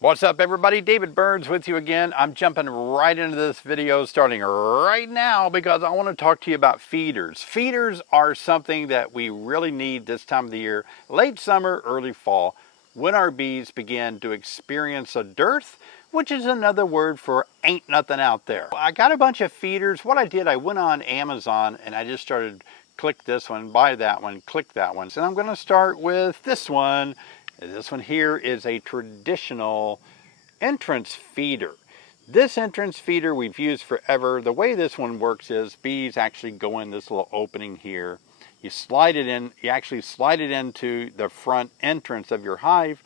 What's up everybody, David Burns with you again. I'm jumping right into this video starting right now because I want to talk to you about feeders. Feeders are something that we really need this time of the year, late summer, early fall, when our bees begin to experience a dearth, which is another word for ain't nothing out there. I got a bunch of feeders. What I did, I went on Amazon and I just started click this one, buy that one, click that one. So I'm going to start with this one. This one here is a traditional entrance feeder. This entrance feeder we've used forever. The way this one works is bees actually go in this little opening here. You slide it in, you actually slide it into the front entrance of your hive.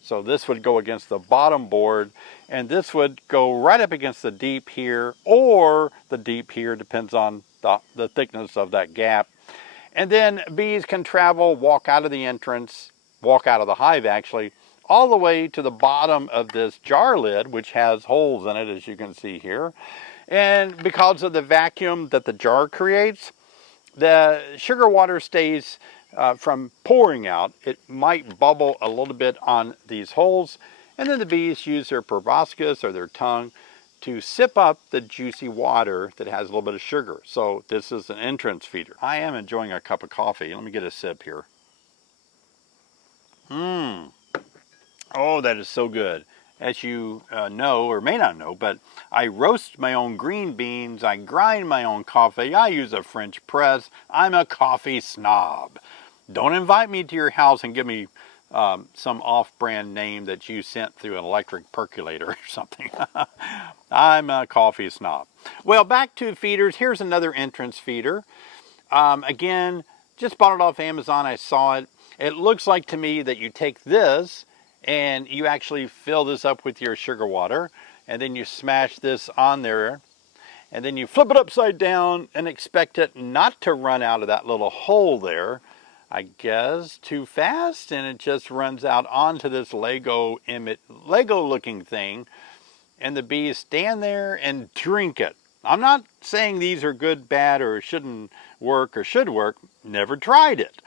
So this would go against the bottom board, and this would go right up against the deep here, or the deep here, depends on the thickness of that gap. And then bees can travel, walk out of the entrance, walk out of the hive actually, all the way to the bottom of this jar lid, which has holes in it, as you can see here. And because of the vacuum that the jar creates, the sugar water stays from pouring out. It might bubble a little bit on these holes, and then the bees use their proboscis or their tongue to sip up the juicy water that has a little bit of sugar. So this is an entrance feeder. I am enjoying a cup of coffee. Let me get a sip here. Oh, that is so good. As you know, or may not know, but I roast my own green beans, I grind my own coffee, I use a French press, I'm a coffee snob. Don't invite me to your house and give me some off-brand name that you sent through an electric percolator or something. I'm a coffee snob. Well, back to feeders. Here's another entrance feeder. Again, just bought it off Amazon. I saw it. It looks like to me that you take this and you actually fill this up with your sugar water, and then you smash this on there, and then you flip it upside down and expect it not to run out of that little hole there, I guess, too fast, and it just runs out onto this Lego looking thing, and the bees stand there and drink it. I'm not saying these are good, bad, or shouldn't work or should work. Never tried it.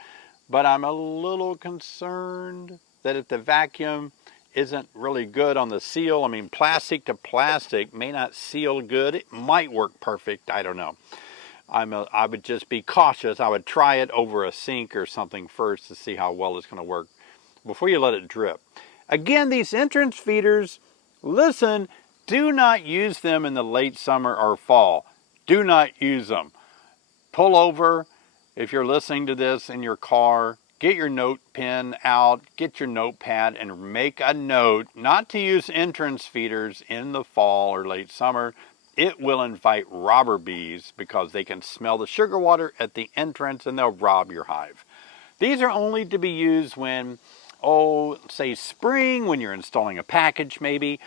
But I'm a little concerned that if the vacuum isn't really good on the seal, I mean, plastic to plastic may not seal good. It might work perfect. I don't know. I would just be cautious. I would try it over a sink or something first to see how well it's going to work before you let it drip. Again, these entrance feeders, listen, do not use them in the late summer or fall. Do not use them. Pull over. If you're listening to this in your car, get your note pen out, get your notepad, and make a note not to use entrance feeders in the fall or late summer. It will invite robber bees because they can smell the sugar water at the entrance and they'll rob your hive. These are only to be used when, say spring, when you're installing a package maybe.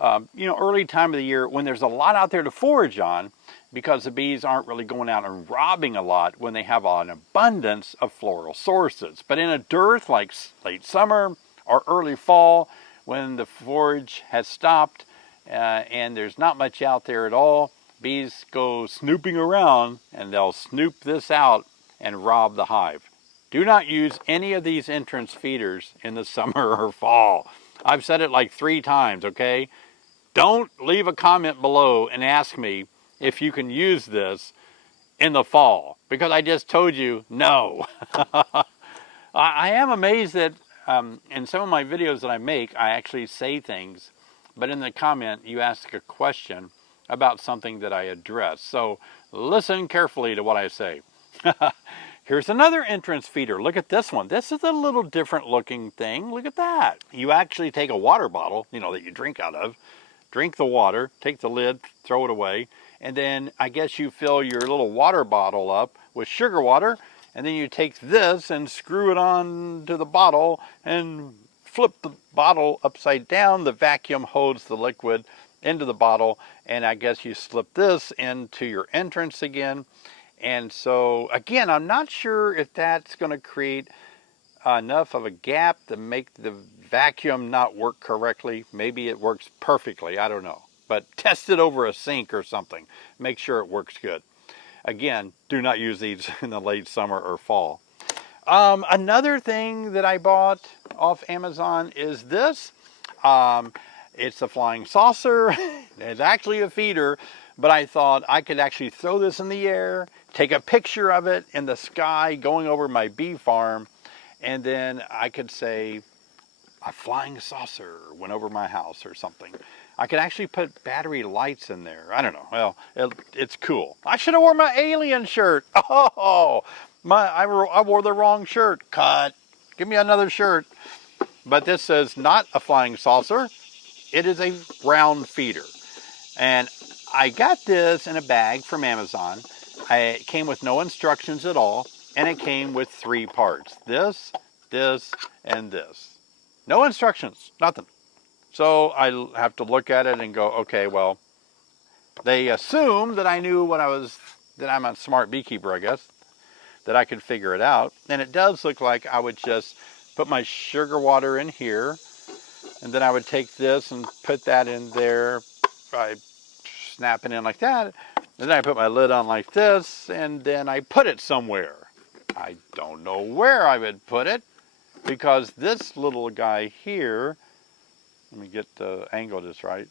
Early time of the year when there's a lot out there to forage on, because the bees aren't really going out and robbing a lot when they have an abundance of floral sources. But in a dearth like late summer or early fall, when the forage has stopped and there's not much out there at all, bees go snooping around and they'll snoop this out and rob the hive. Do not use any of these entrance feeders in the summer or fall. I've said it like 3 times, okay? Don't leave a comment below and ask me if you can use this in the fall, because I just told you no. I am amazed that in some of my videos that I make, I actually say things, but in the comment you ask a question about something that I address. So listen carefully to what I say. Here's another entrance feeder. Look at this one. This is a little different looking thing. Look at that. You actually take a water bottle, that you drink out of, drink the water, take the lid, throw it away, and then I guess you fill your little water bottle up with sugar water, and then you take this and screw it on to the bottle and flip the bottle upside down. The vacuum holds the liquid into the bottle, and I guess you slip this into your entrance again. And so, again, I'm not sure if that's going to create enough of a gap to make the vacuum not work correctly. Maybe it works perfectly. I don't know. But test it over a sink or something. Make sure it works good. Again, do not use these in the late summer or fall. Another thing that I bought off Amazon is this. It's a flying saucer. It's actually a feeder, but I thought I could actually throw this in the air, take a picture of it in the sky going over my bee farm, and then I could say a flying saucer went over my house or something. I could actually put battery lights in there. I don't know. Well, it's cool. I should have worn my alien shirt. Oh, I wore the wrong shirt. Cut. Give me another shirt. But this says not a flying saucer. It is a round feeder. And I got this in a bag from Amazon. It came with no instructions at all. And it came with 3 parts. This, and this. No instructions. Nothing. So I have to look at it and go, okay, well, they assume that I knew that I'm a smart beekeeper, I guess, that I could figure it out. And it does look like I would just put my sugar water in here, and then I would take this and put that in there by snapping in like that. And then I put my lid on like this, and then I put it somewhere. I don't know where I would put it, because this little guy here, let me get the angle just right,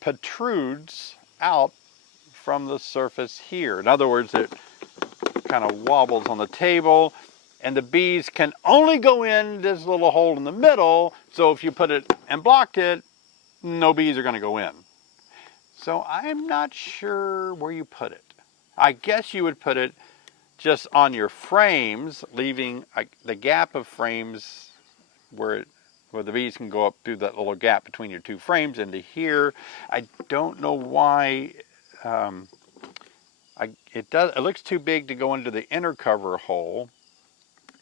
protrudes out from the surface here. In other words, it kind of wobbles on the table, and the bees can only go in this little hole in the middle. So if you put it and blocked it, no bees are going to go in. So I'm not sure where you put it. I guess you would put it just on your frames, leaving the gap of frames where the bees can go up through that little gap between your 2 frames into here. I don't know why. It looks too big to go into the inner cover hole.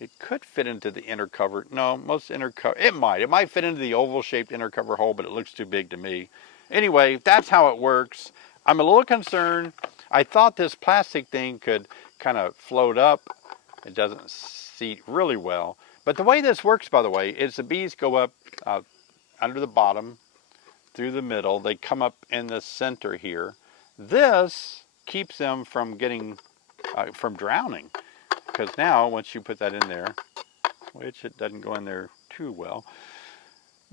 It could fit into the inner cover. No, most inner cover. It might fit into the oval-shaped inner cover hole, but it looks too big to me. Anyway, that's how it works. I'm a little concerned. I thought this plastic thing could kind of float up. It doesn't seat really well. But the way this works, by the way, is the bees go up under the bottom, through the middle. They come up in the center here. This keeps them from getting, from drowning. Because now, once you put that in there, which it doesn't go in there too well,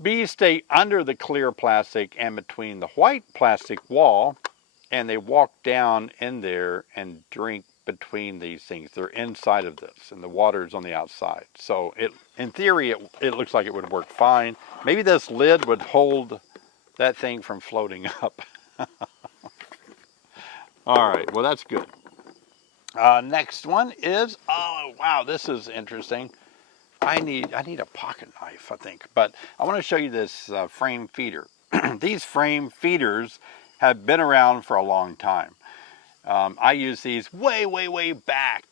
bees stay under the clear plastic and between the white plastic wall, and they walk down in there and drink between these things. They're inside of this, and the water is on the outside. So in theory, it looks like it would work fine. Maybe this lid would hold that thing from floating up. All right, well, that's good. Next one is, oh wow, this is interesting. I need a pocket knife, I think, but I want to show you this frame feeder. These frame feeders have been around for a long time. I used these way back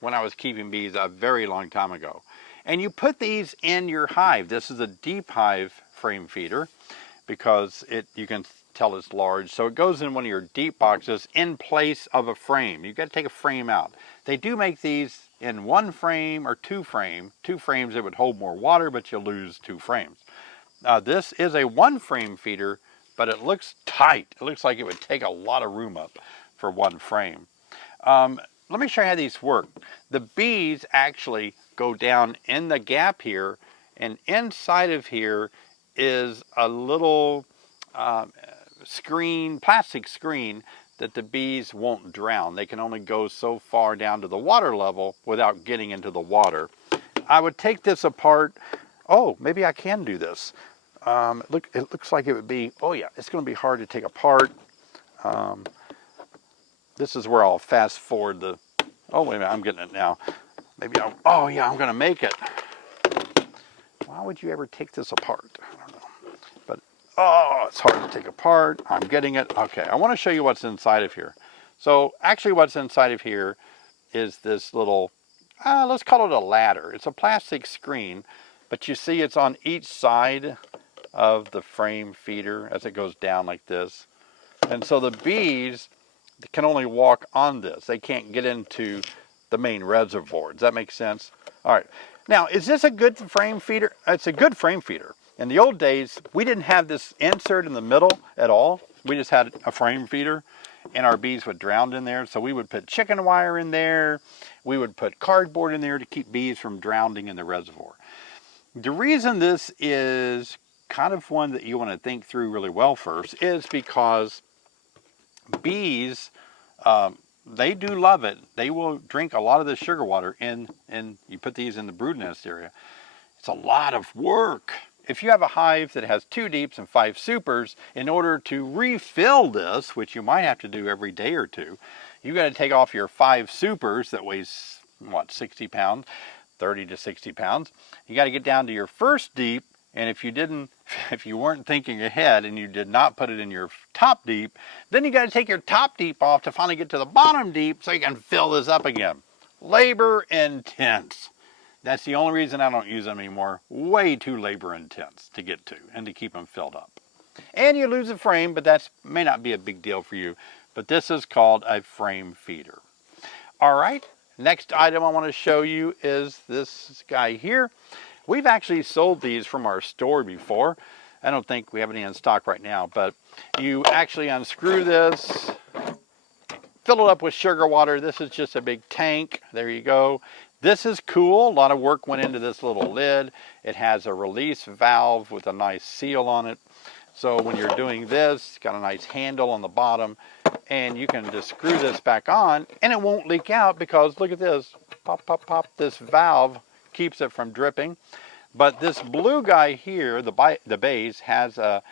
when I was keeping bees a very long time ago. And you put these in your hive. This is a deep hive frame feeder because you can tell it's large. So it goes in one of your deep boxes in place of a frame. You've got to take a frame out. They do make these in 1 frame or 2 frame. 2 frames, it would hold more water, but you'll lose 2 frames. This is a 1 frame feeder, but it looks tight. It looks like it would take a lot of room up for 1 frame. Let me show you how these work. The bees actually go down in the gap here, and inside of here is a little plastic screen that the bees won't drown. They can only go so far down to the water level without getting into the water. I would take this apart. Oh, maybe I can do this. It looks like it would be, oh yeah, it's going to be hard to take apart. This is where I'll fast forward the, oh wait a minute, I'm getting it now. Maybe oh yeah, I'm going to make it. Why would you ever take this apart? I don't know. But, oh, it's hard to take apart. I'm getting it. Okay, I want to show you what's inside of here. So actually what's inside of here is this little, let's call it a ladder. It's a plastic screen, but you see it's on each side of the frame feeder as it goes down like this. And so the bees can only walk on this. They can't get into the main reservoir. Does that make sense? All right. Now, is this a good frame feeder? It's a good frame feeder. In the old days, we didn't have this insert in the middle at all. We just had a frame feeder, and our bees would drown in there. So we would put chicken wire in there. We would put cardboard in there to keep bees from drowning in the reservoir. The reason this is kind of one that you want to think through really well first, is because bees, they do love it. They will drink a lot of the sugar water, and you put these in the brood nest area. It's a lot of work. If you have a hive that has 2 deeps and 5 supers, in order to refill this, which you might have to do every day or two, you got to take off your 5 supers that weighs, what, 60 pounds, 30 to 60 pounds. You got to get down to your first deep, and if you weren't thinking ahead and you did not put it in your top deep, then you got to take your top deep off to finally get to the bottom deep so you can fill this up again. Labor intense. That's the only reason I don't use them anymore. Way too labor intense to get to and to keep them filled up. And you lose a frame, but that may not be a big deal for you. But this is called a frame feeder. All right, next item I want to show you is this guy here. We've actually sold these from our store before. I don't think we have any in stock right now, but you actually unscrew this, fill it up with sugar water. This is just a big tank. There you go. This is cool. A lot of work went into this little lid. It has a release valve with a nice seal on it. So when you're doing this, it's got a nice handle on the bottom, and you can just screw this back on and it won't leak out because look at this. Pop, pop, pop. This valve keeps it from dripping. But this blue guy here, the base, has a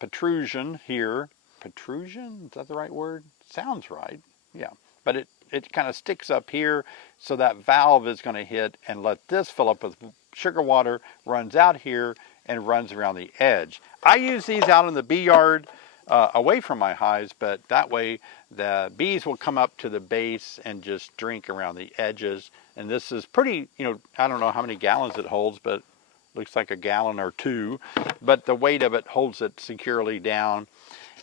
protrusion here. Protrusion? Is that the right word? Sounds right. Yeah. But it kind of sticks up here, so that valve is going to hit and let this fill up with sugar water, runs out here, and runs around the edge. I use these out in the bee yard away from my hives, but that way the bees will come up to the base and just drink around the edges. And this is pretty, I don't know how many gallons it holds, but looks like a gallon or 2. But the weight of it holds it securely down.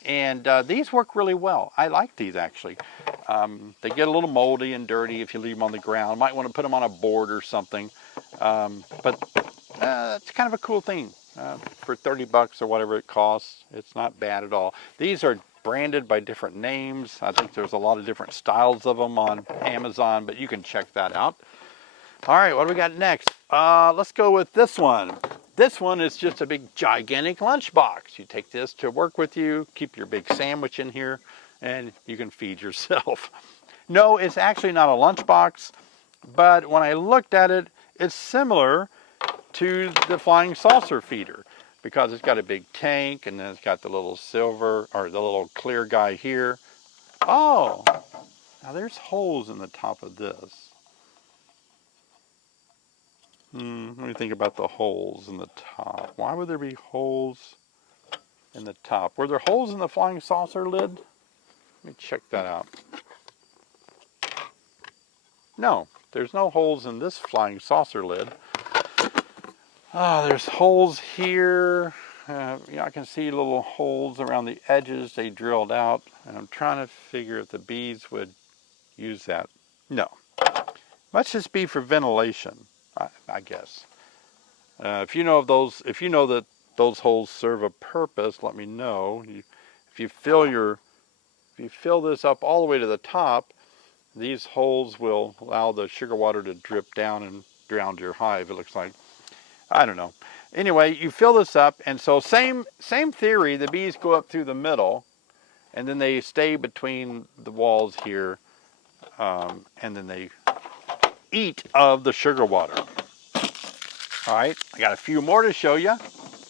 And these work really well. I like these actually. They get a little moldy and dirty if you leave them on the ground. Might want to put them on a board or something. But it's kind of a cool thing. For 30 bucks or whatever it costs, it's not bad at all. These are branded by different names. I think there's a lot of different styles of them on Amazon, but you can check that out. All right, what do we got next? Let's go with this one. This one is just a big gigantic lunchbox. You take this to work with you, keep your big sandwich in here, and you can feed yourself. No, it's actually not a lunchbox, but when I looked at it, it's similar to the flying saucer feeder because it's got a big tank and then it's got the little silver or the little clear guy here. Oh, now there's holes in the top of this. Let me think about the holes in the top. Why would there be holes in the top? Were there holes in the flying saucer lid? Let me check that out. No, there's no holes in this flying saucer lid. There's holes here. I can see little holes around the edges they drilled out. And I'm trying to figure if the bees would use that. No. Must just be for ventilation, I guess. If you know of those, if you know that those holes serve a purpose, let me know. If you fill this up all the way to the top, these holes will allow the sugar water to drip down and drown your hive, it looks like. I don't know. Anyway, you fill this up, and so same theory, the bees go up through the middle, and then they stay between the walls here, and then they eat of the sugar water. All right, I got a few more to show you.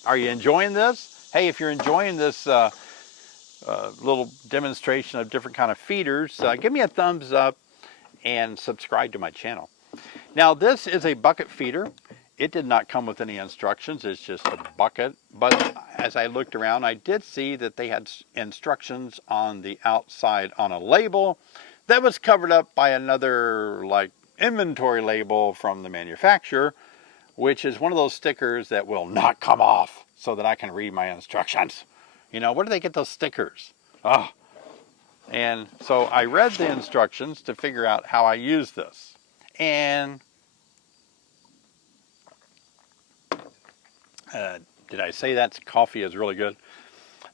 Are you enjoying this? Hey, if you're enjoying this little demonstration of different kind of feeders, give me a thumbs up and subscribe to my channel. Now, this is a bucket feeder. It did not come with any instructions. It's just a bucket. But as I looked around, I did see that they had instructions on the outside on a label that was covered up by another like inventory label from the manufacturer, which is one of those stickers that will not come off so that I can read my instructions. Where do they get those stickers? Oh. And so I read the instructions to figure out how I use this. And did I say that coffee is really good?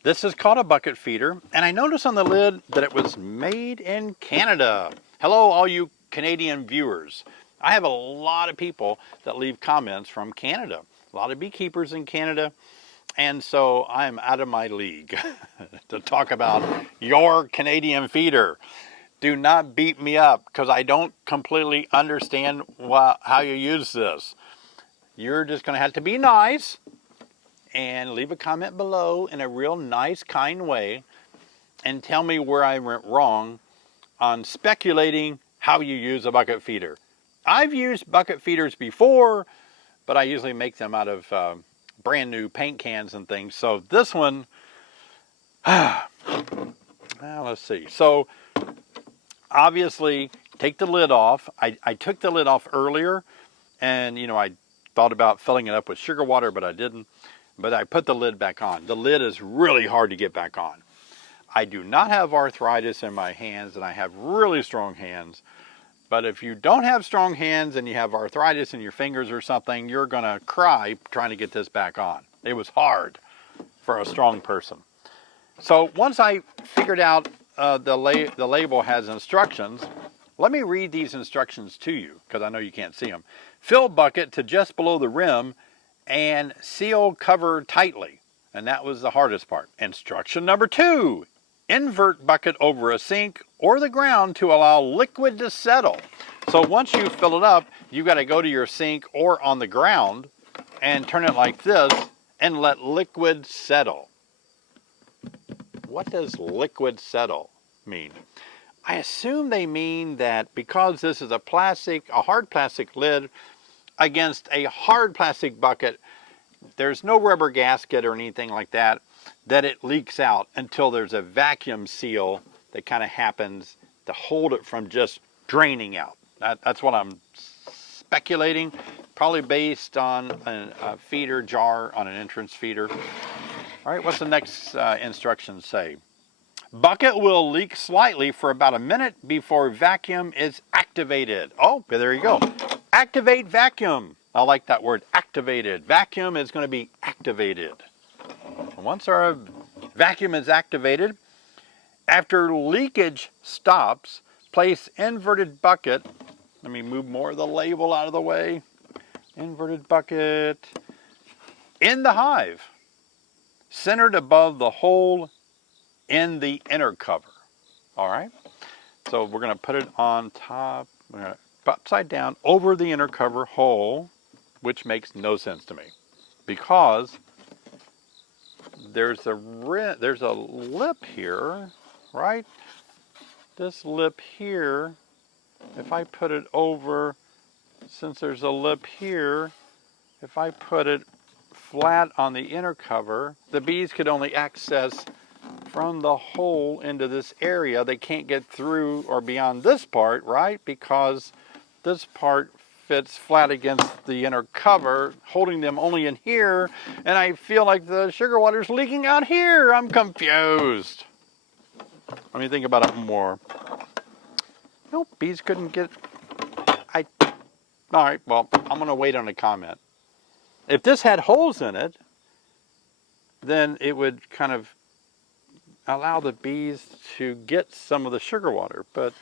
This is called a bucket feeder, and I noticed on the lid that it was made in Canada. Hello, all you Canadian viewers. I have a lot of people that leave comments from Canada. A lot of beekeepers in Canada, And so I'm out of my league to talk about your Canadian feeder. Do not beat me up because I don't completely understand how you use this. You're just going to have to be nice and leave a comment below in a real nice, kind way and tell me where I went wrong on speculating how you use a bucket feeder. I've used bucket feeders before, but I usually make them out of brand new paint cans and things. So this one, let's see. So obviously take the lid off. I took the lid off earlier, and I thought about filling it up with sugar water, but I didn't. But I put the lid back on. The lid is really hard to get back on. I do not have arthritis in my hands, and I have really strong hands. But if you don't have strong hands and you have arthritis in your fingers or something, you're going to cry trying to get this back on. It was hard for a strong person. So once I figured out the label has instructions, let me read these instructions to you because I know you can't see them. Fill bucket to just below the rim and seal cover tightly. And that was the hardest part. Instruction number 2. Invert bucket over a sink or the ground to allow liquid to settle. So once you fill it up, you've got to go to your sink or on the ground and turn it like this and let liquid settle. What does liquid settle mean? I assume they mean that because this is a hard plastic lid against a hard plastic bucket, there's no rubber gasket or anything like that, that it leaks out until there's a vacuum seal that kind of happens to hold it from just draining out. That's what I'm speculating, probably based on a feeder jar on an entrance feeder. All right, what's the next instruction say? Bucket will leak slightly for about a minute before vacuum is activated. Oh, there you go. Activate vacuum. I like that word, activated. Vacuum is going to be activated. Once our vacuum is activated, after leakage stops, place inverted bucket. Let me move more of the label out of the way. Inverted bucket in the hive, centered above the hole in the inner cover. All right. So we're going to put it on top. We're going to upside down over the inner cover hole, which makes no sense to me because there's a lip here, right? This lip here, if I put it over, since there's a lip here, if I put it flat on the inner cover, the bees could only access from the hole into this area. They can't get through or beyond this part, right? Because this part fits flat against the inner cover, holding them only in here, and I feel like the sugar water's leaking out here. I'm confused. Let me think about it more. Nope, bees couldn't get... All right, well, I'm going to wait on a comment. If this had holes in it, then it would kind of allow the bees to get some of the sugar water. But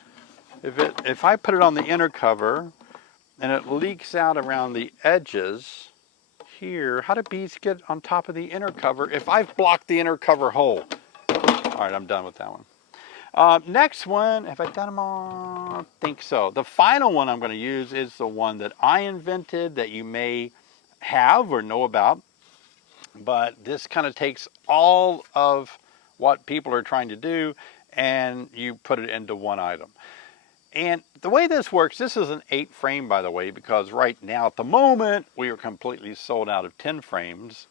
if I put it on the inner cover and it leaks out around the edges here, how do bees get on top of the inner cover if I've blocked the inner cover hole? All right, I'm done with that one. Next one, have I done them all? I think so. The final one I'm going to use is the one that I invented that you may have or know about. But this kind of takes all of what people are trying to do and you put it into one item. And the way this works, this is an 8 frame, by the way, because right now at the moment we are completely sold out of 10 frames.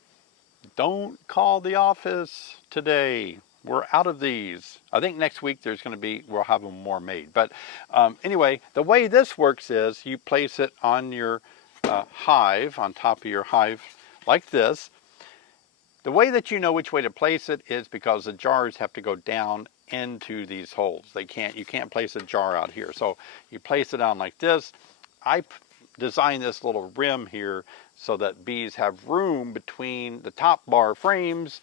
Don't call the office today. We're out of these. I think next week we'll have them more made. But anyway, the way this works is you place it on your hive, on top of your hive like this. The way that you know which way to place it is because the jars have to go down into these holes. You can't place a jar out here. So you place it on like this. I designed this little rim here so that bees have room between the top bar frames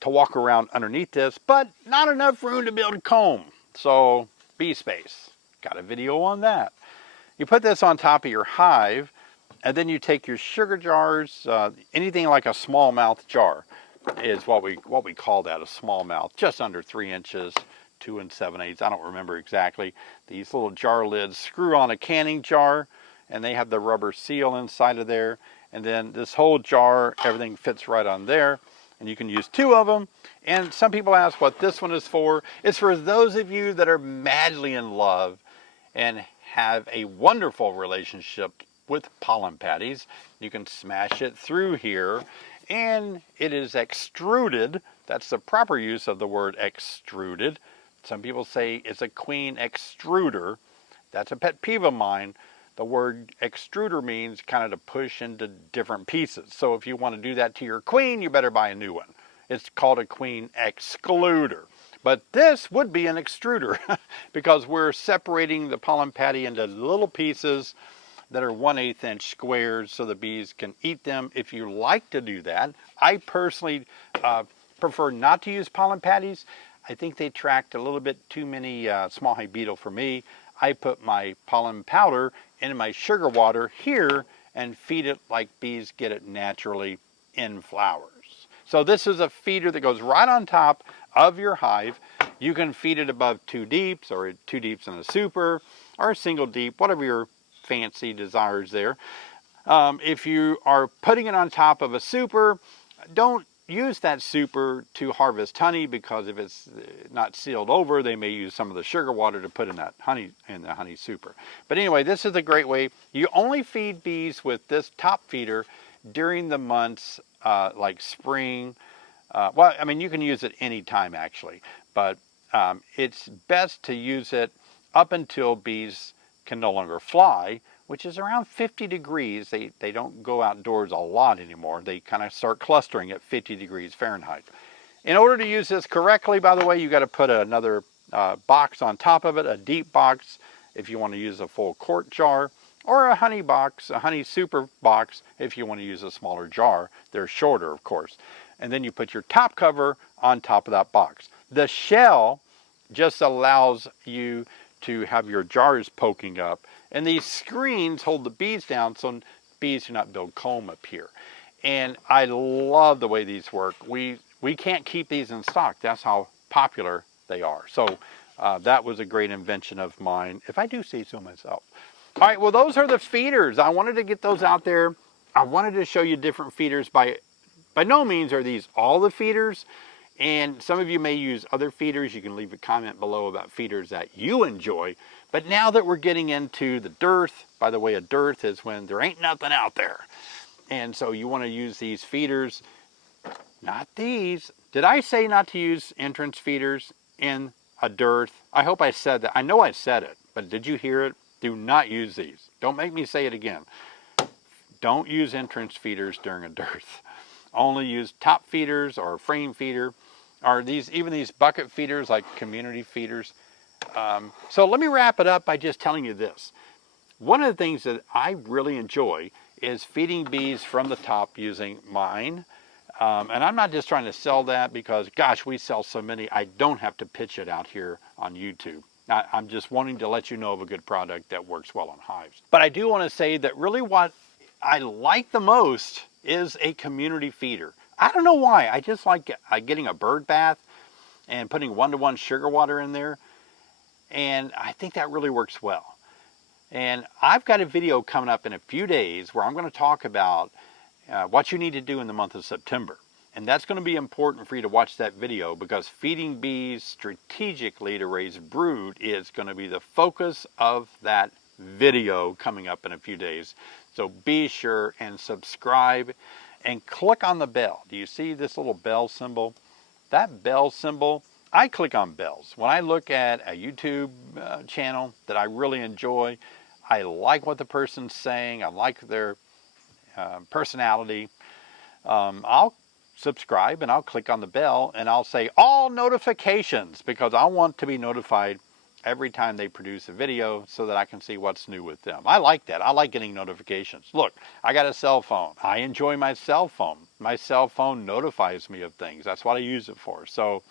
to walk around underneath this, but not enough room to be able to comb. So bee space. Got a video on that. You put this on top of your hive, and then you take your sugar jars, anything like a small mouth jar, is what we call that, a smallmouth, just under 3 inches, 2 7/8. I don't remember exactly. These little jar lids screw on a canning jar, and they have the rubber seal inside of there. And then this whole jar, everything fits right on there. And you can use 2 of them. And some people ask what this one is for. It's for those of you that are madly in love and have a wonderful relationship with pollen patties. You can smash it through here, and it is extruded. That's the proper use of the word extruded. Some people say it's a queen extruder. That's a pet peeve of mine. The word extruder means kind of to push into different pieces. So if you want to do that to your queen, you better buy a new one. It's called a queen excluder. But this would be an extruder because we're separating the pollen patty into little pieces that are 1/8 inch squares so the bees can eat them if you like to do that. I personally prefer not to use pollen patties. I think they attract a little bit too many small hive beetle for me. I put my pollen powder in my sugar water here and feed it like bees get it naturally in flowers. So this is a feeder that goes right on top of your hive. You can feed it above 2 deeps, or 2 deeps and a super, or a single deep, whatever your fancy desires there. If you are putting it on top of a super, don't use that super to harvest honey, because if it's not sealed over, they may use some of the sugar water to put in that honey, in the honey super. But anyway, this is a great way. You only feed bees with this top feeder during the months like spring. Well, I mean, you can use it any time actually, but it's best to use it up until bees can no longer fly, which is around 50 degrees. They don't go outdoors a lot anymore. They kind of start clustering at 50 degrees Fahrenheit. In order to use this correctly, by the way, you got to put another box on top of it, a deep box if you want to use a full quart jar, or a honey box, a honey super box if you want to use a smaller jar. They're shorter, of course. And then you put your top cover on top of that box. The shell just allows you to have your jars poking up, and these screens hold the bees down so bees do not build comb up here. And I love the way these work. We can't keep these in stock. That's how popular they are. So that was a great invention of mine, if I do say so myself. All right, well, those are the feeders. I wanted to get those out there. I wanted to show you different feeders. By no means are these all the feeders, and some of you may use other feeders. You can leave a comment below about feeders that you enjoy. But now that we're getting into the dearth, by the way, a dearth is when there ain't nothing out there. And so you want to use these feeders, not these. Did I say not to use entrance feeders in a dearth? I hope I said that. I know I said it, but did you hear it? Do not use these. Don't make me say it again. Don't use entrance feeders during a dearth. Only use top feeders or frame feeder, or even these bucket feeders like community feeders. So let me wrap it up by just telling you this. One of the things that I really enjoy is feeding bees from the top using mine. And I'm not just trying to sell that because, gosh, we sell so many, I don't have to pitch it out here on YouTube. I'm just wanting to let you know of a good product that works well on hives. But I do want to say that really what I like the most is a community feeder. I don't know why. I just like getting a bird bath and putting 1-to-1 sugar water in there. And I think that really works well. And I've got a video coming up in a few days where I'm going to talk about what you need to do in the month of September. And that's going to be important for you to watch that video, because feeding bees strategically to raise brood is going to be the focus of that video coming up in a few days. So be sure and subscribe and click on the bell. Do you see this little bell symbol? That bell symbol, I click on bells. When I look at a YouTube channel that I really enjoy, I like what the person's saying, I like their personality, I'll subscribe and I'll click on the bell and I'll say all notifications, because I want to be notified every time they produce a video so that I can see what's new with them. I like that. I like getting notifications. Look, I got a cell phone. I enjoy my cell phone. My cell phone notifies me of things. That's what I use it for. So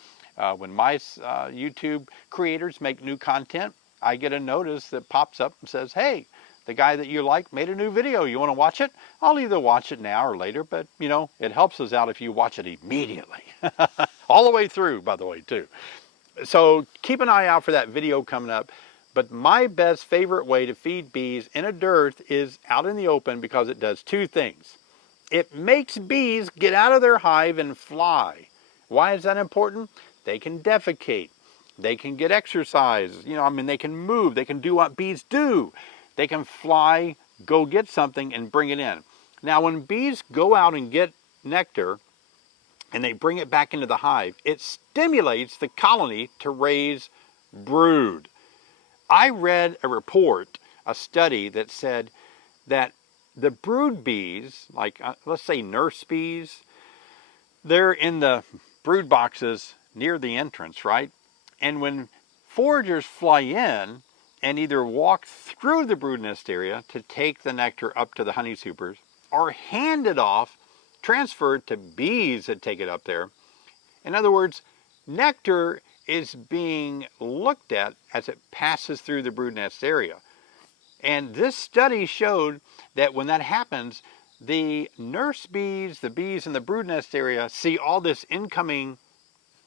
when my YouTube creators make new content, I get a notice that pops up and says, hey, the guy that you like made a new video. You want to watch it? I'll either watch it now or later, but you know, it helps us out if you watch it immediately. All the way through, by the way, too. So keep an eye out for that video coming up. But my best favorite way to feed bees in a dearth is out in the open, because it does two things. It makes bees get out of their hive and fly. Why is that important? They can defecate. They can get exercise. You know, I mean, they can move. They can do what bees do. They can fly, go get something, and bring it in. Now, when bees go out and get nectar, and they bring it back into the hive, it stimulates the colony to raise brood. I read a report, a study that said that the brood bees, like let's say nurse bees, they're in the brood boxes near the entrance, right? And when foragers fly in and either walk through the brood nest area to take the nectar up to the honey supers, or hand it off, transferred to bees that take it up there. In other words, nectar is being looked at as it passes through the brood nest area. And this study showed that when that happens, the nurse bees, the bees in the brood nest area, see all this incoming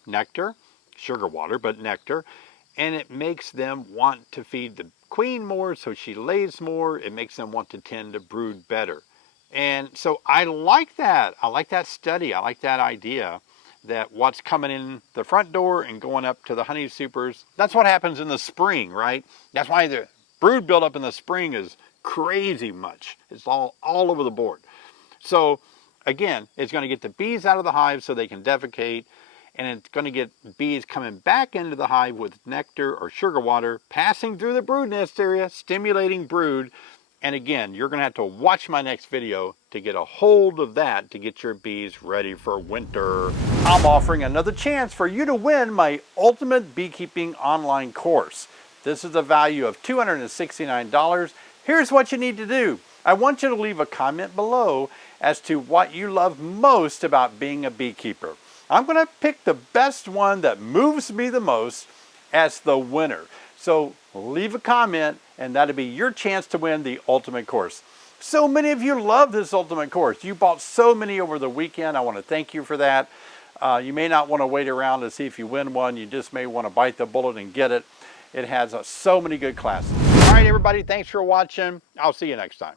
nectar, sugar water, but nectar, and it makes them want to feed the queen more, so she lays more. It makes them want to tend to brood better. And so I like that. I like that study. I like that idea that what's coming in the front door and going up to the honey supers, that's what happens in the spring, right? That's why the brood buildup in the spring is crazy much. It's all over the board. So again, it's going to get the bees out of the hive so they can defecate, and it's going to get bees coming back into the hive with nectar or sugar water, passing through the brood nest area, stimulating brood. And again, you're going to have to watch my next video to get a hold of that to get your bees ready for winter. I'm offering another chance for you to win my Ultimate Beekeeping online course. This is a value of $269. Here's what you need to do. I want you to leave a comment below as to what you love most about being a beekeeper. I'm going to pick the best one that moves me the most as the winner. So leave a comment, and that'll be your chance to win the Ultimate course. So many of you love this Ultimate course. You bought so many over the weekend. I want to thank you for that. You may not want to wait around to see if you win one. You just may want to bite the bullet and get it. It has so many good classes. All right, everybody, thanks for watching. I'll see you next time.